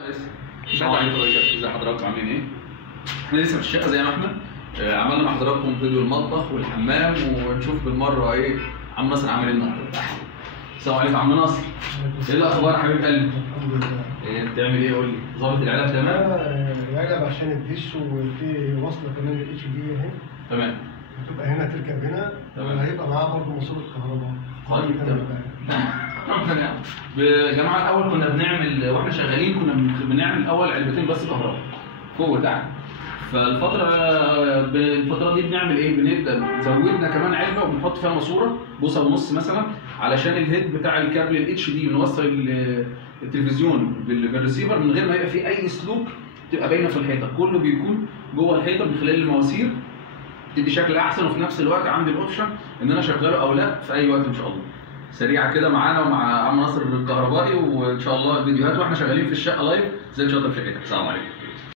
السلام عليكم يا شباب، ازي حضراتكم عاملين ايه؟ احنا لسه في الشقه زي ما احنا عملنا مع حضراتكم فيديو المطبخ والحمام، ونشوف بالمره ايه عم ناصر عامل ايه النهارده. السلام عليكم يا عم ناصر. ايه الاخبار يا حبيب قلبي؟ الحمد لله. ايه بتعمل ايه؟ قول لي. ظابط العلب تمام؟ العلب عشان الدش، وفي وصله كمان للاتش دي اهي. تمام. هتبقى هنا تركب هنا، وهيبقى معاها برضه ماسوره كهرباء. طيب تمام. يا جماعه الاول كنا بنعمل واحنا شغالين، كنا بنعمل الاول علبتين بس كهرباء فوق وتحت. الفتره دي بنعمل ايه؟ بنبدا زودنا كمان علبه وبنحط فيها ماسوره بوصه ونص مثلا، علشان الهيد بتاع الكابل الاتش دي بنوصل التلفزيون بالريسيفر من غير ما يبقى فيه اي سلوك تبقى باينه في الحيطه، كله بيكون جوه الحيطه من خلال المواسير، تدي شكل احسن. وفي نفس الوقت عندي الاوبشن ان انا اشغله او لا في اي وقت ان شاء الله. سريعه كده معانا ومع عم ناصر الكهربائي، وان شاء الله فيديوهات واحنا شغالين في الشقه لايف زي ما شاطر في شقتك. السلام عليكم.